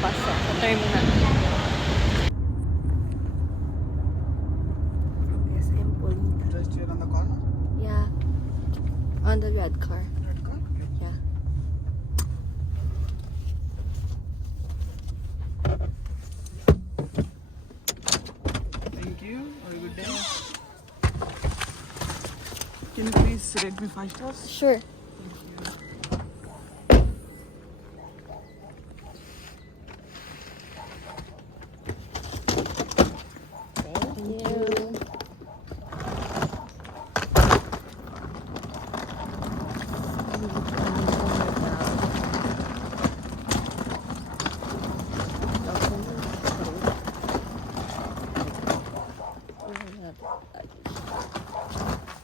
bus sa terminal. SM Polina. Just chill on the corner. Yeah. On the red car. Red car? Okay. Yeah. Thank you. Have a good day. Can you please rate me 5 stars? Sure. Thank you.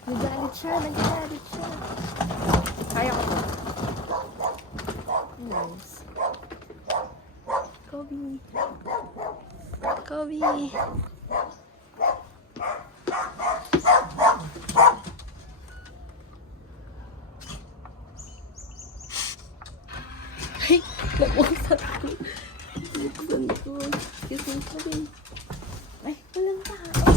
Nagalit siya. Kaya ko ba? Nice. Kobe. Ay, nabuksan ko. Excuse me, Kobe. Ay, walang tao.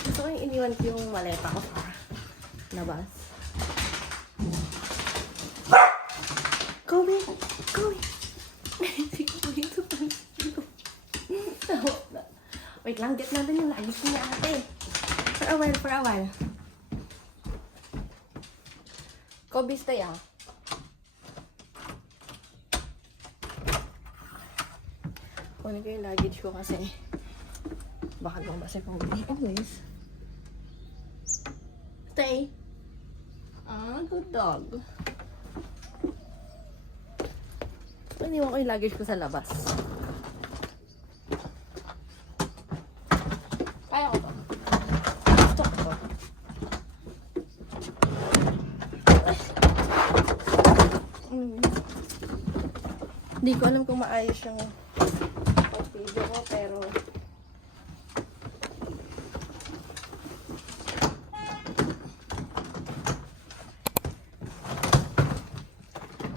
Gusto ko yung iniwan ko yung maleta ko sa labas. Kobe! Dito pa. Wait lang, get natin yung luggage niya ate. For a while. Kobe, stay ah. Kunin ko yung luggage ko kasi baka lumabas si Kobe. Anyways. Stay. Good dog. Iniwan ko yung luggage ko sa labas. Kaya ko to. Gusto ko to. Hindi ko alam kung maayos yung pag-video ko, pero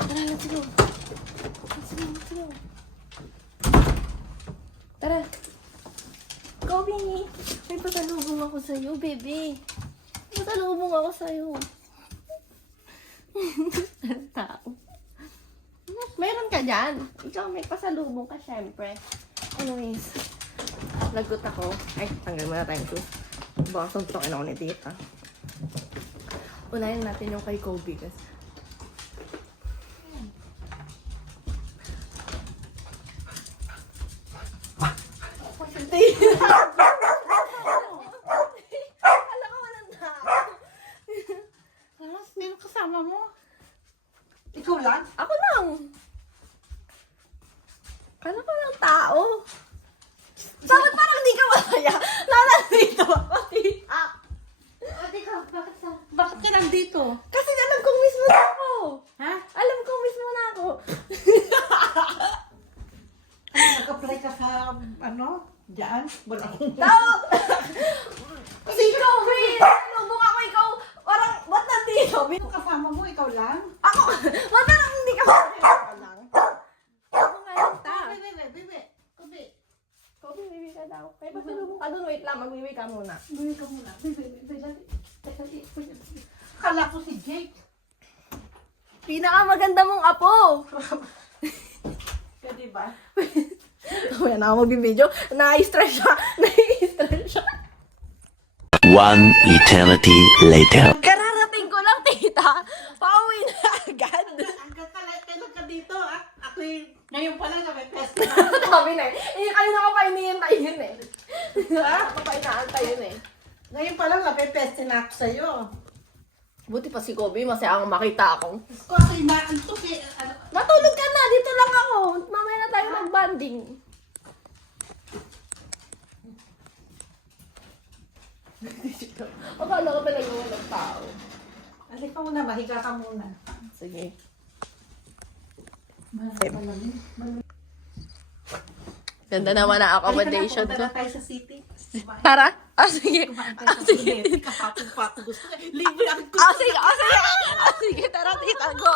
tara, let's go. Tara. Kobe, may pasalubong ako sa'yo, bebe. Pasalubong ako sa'yo. Tao. Meron ka dyan. Ikaw may pasalubong ka, syempre. Anyways, lagot ako. Ay, tanggal mo na tayong shoes. Baka suntokin ako ni tita. Unahin natin yung kay Kobe kasi. Alam ko walang tao. Sino kasama mo? Ikaw lang? Ako lang. Kala ko walang tao. Bakit parang di ka masaya? Nandito ako, tita. Bakit ka nandito? Kasi alam kong mismo na ako. Ha? Alam kong mismo na ako. Nag-apply ka sa, diyan? Wala akong... Tao! Kasi ikaw, Will. Nalubong ako, ikaw. Parang, ba't nandito? Sino kasama mo? Ikaw lang? Ako, ba't parang hindi ka masaya lang? Ako nga yung ta. Bibi. Kobe, bibi ka daw. May pasalubong ka doon. Wait lang, magbibi ka muna. Bibi ka muna. Bibi. Akala ko si Jake. Pinakamaganda mong apo. Ka diba? Kaya na ako magbibideo. Na-stress siya. One eternity later. Kararating ko lang, tita. Pauwi na agad. Hanggang kailan ka dito? Ako'y ngayon pa lang may pesta. Sabi na eh. Kanina ko pa iniintay yun eh. Ako pa inaantay yun eh. Ngayon pa lang may pesta na ako sa'yo. Buti pa si Kobe, masaya akong makita ako. Ko ako'y naantok eh. Matulog ka na, dito lang ako. Mamaya na tayo mag-banding. Akala ko talaga walang tao. Halika muna, mahiga ka muna. Sige. Ganda naman ang accommodation ko. Halika na, punta na tayo sa city. Tara? Sige. Kumain tayo sa city. Kapapong-papo gusto ko. Libre ang gusto. Sige. Sige, tara tita, go.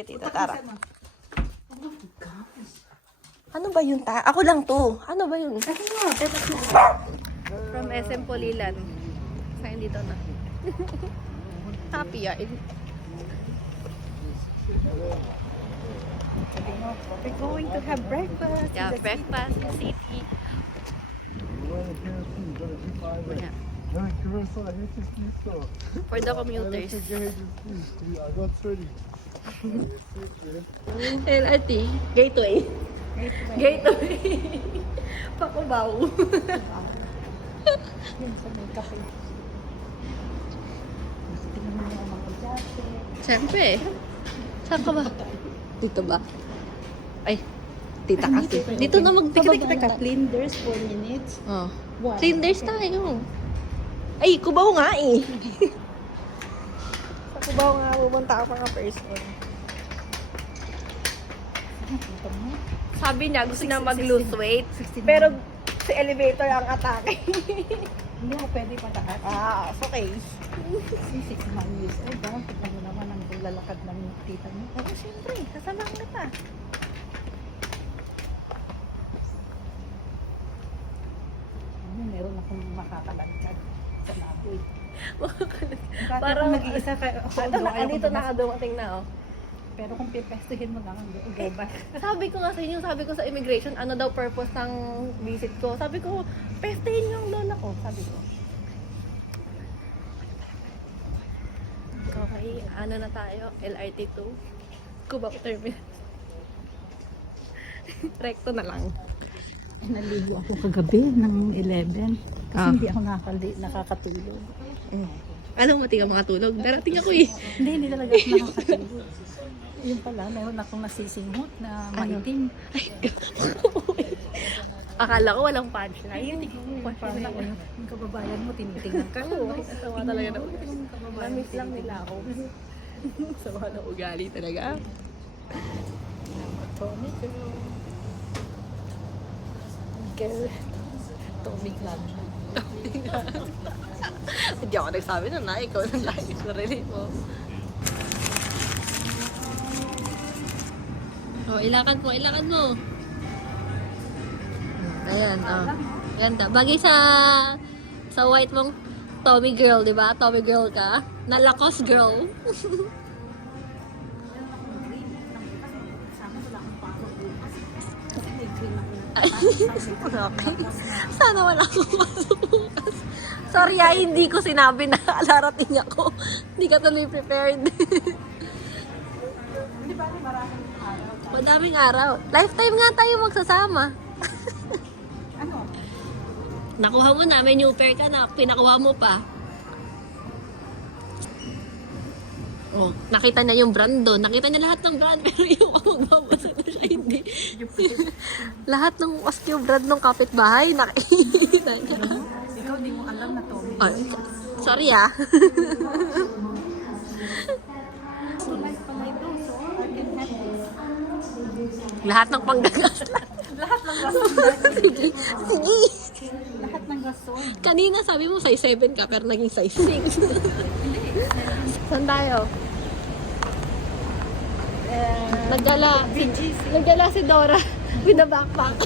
Sige, tita, tara. Ano ba yun, ta? Ako lang to. Ano ba yun? From SM Polilan. Saan dito na? Happy yard. We're going to have breakfast. Yeah, breakfast in city. Yeah. For the commuters. LRT, gateway. Gateway. Pakubaw. Yun sa may cafe. Tingnan mo yung mga jate. Siyempre. Saan ka ba? Dito ba? Ay, tita kasi. Dito na Teka, magbababa. Flinders, 4 minutes. Oh. Wow. Flinders tayo. Ay, Cubao nga eh. Sa Cubao nga, pumunta ako mga person. Sabi niya, gusto niya mag-lose weight. Pero si elevator ang atake. Hindi ako pwede patakas. Okay. 69 years old. Tignan mo naman ang lalakad ng tita mo. Oo, siyempre. Kasamahan kita. Meron akong makakalangkad sa laboy. Parang- Parang nag-iisa ka. Andito na dumating na, oh. Pero kung pipestuhin mo lang, go back. Sabi ko nga sa inyo, sabi ko sa immigration, ano daw purpose ng visit ko. Sabi ko, pestahin yung lola ko. Sabi ko. Okay, ano na tayo? LRT2. Cubao Terminal. Recto na lang. Naligo ako kagabi ng 11. Kasi Ah. hindi ako nakakatulog. Alam mo, tingnan makatulog. Darating ako eh. Hindi talaga ako nakakatulog. Yun pala, meron akong nasisinghot na maitim. Akala ko walang punchline. Parang yung kababayan mo, tinitingnan ka. Sawa talaga na. Namiss lang nila ako. Sawa na ugali talaga. Tommy girl. Tommy Club. Hindi ako nagsabi na na, ikaw nang lagi sa sarili mo. Oh, ilakad mo, ilakad mo. Ayan, oh. Ganda. Bagay sa white mong Tommy girl, di ba? Tommy girl ka. Na Lacoste girl. Okay. Sana wala akong pasok bukas. Sorry, hindi ko sinabi na alarating ako. Hindi ka tuloy prepared. Madaming araw. Lifetime nga tayo magsasama. Ano? Nakuha mo na, may new pair ka na. Pinakuha mo pa. Oh, nakita niya yung brand doon. Nakita niya lahat ng brand, pero yung magbabasa na siya, hindi. Lahat ng Oscar brand ng kapitbahay, nakita niya. Ikaw di mo alam na Tommy. Oh, sorry ah. So nice pala ito. So I can have this. Lahat ng panggagas. Lahat ng rason. Sige. Sige. Lahat ng rason. Kanina sabi mo size 7 ka, pero naging size 6. Saan tayo? Nagdala si Dora with a backpack.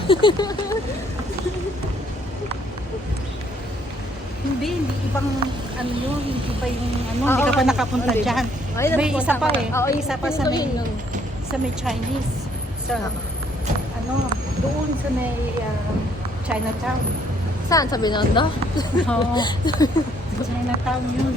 Hindi ibang ano yun, hindi pa yung ano, Oo, hindi ka pa ano, nakapunta hindi. dyan. Ay, May nakapunta isa pa ka eh. na. Oo, May isa pa sa may, yun. sa may Chinese. Sa, ano, doon sa may Chinatown. Saan? Sa Binondo? Oo. Chinatown yun.